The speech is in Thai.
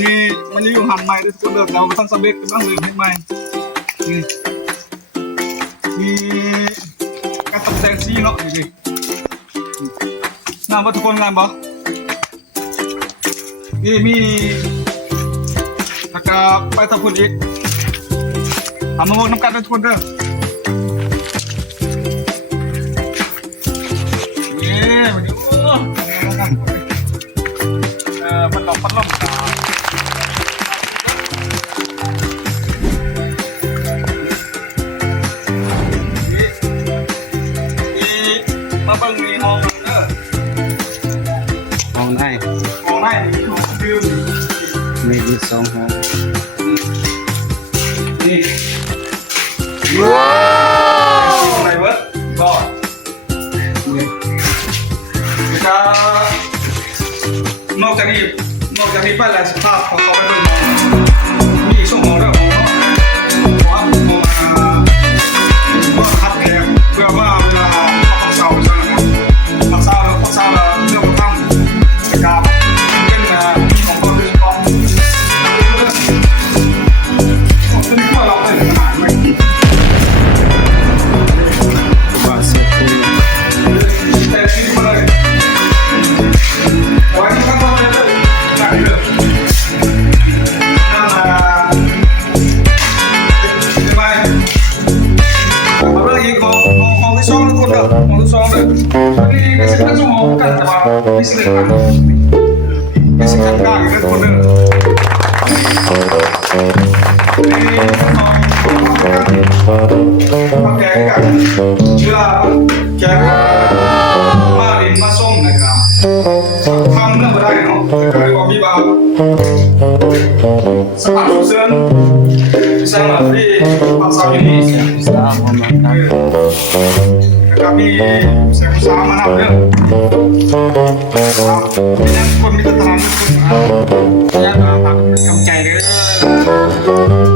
นี่มันอยู่หันใหม่ด้วยตัวเดิมเราท่านสำเร็จต้องลืมให้ใหม่นี่มีการตัดแต่งสีเนาะนี่งานบ่ทุกคนงานบ่นี่มีแล้วก็ไปทำพุ่นอีกทำมาโมน้ำกันด้วยทุกคนเด้อนี่มาดูมันหลอกพัดลมมาเบิ่งในห้องเด้อห้องได้ห้องได้ห้องดื่มมีอยู่2ห้องนี่ว้าวอะไรวะก็นี่แล้วก็นอกจากนี้ไปแล้วสภาพของเขาไปเป็นมีช่วงของเรื่องของว่าคัดแคบเพื่อว่าเวลาพักเสาใช่ไหมพักเสาแล้วเรื่องตั้งการเป็นของตัวโดยเฉพาะตัวนี้ว่าเราเป็นขนาดไหมว่าเสร็จแต่ที่มาเลยไว้ที่ข้างบนเลยได้เลยน่าไปเอาเรื่องอีกของที่สองทุกคนเด้อของที่สองเด้อนี่ไม่ใช่แค่ชั่วโมงกันแต่ว่าไม่ใช่เลยไม่ใช่การกล้าอีกทุกคนเด้อนี่ของแกกันเวลาแกมาเรียนมาส่งนะครับทำเรื่องไม่ได้เนาะแต่ก็มีบางสภาพสุดเสื่อมสร้างมาที่ภาษาอังกฤษ3ห้องนอนได้นะครับมีเสียงภาษามานำเรื่องยังคนมีตารางทุกคนนะยังพักกำใจเลย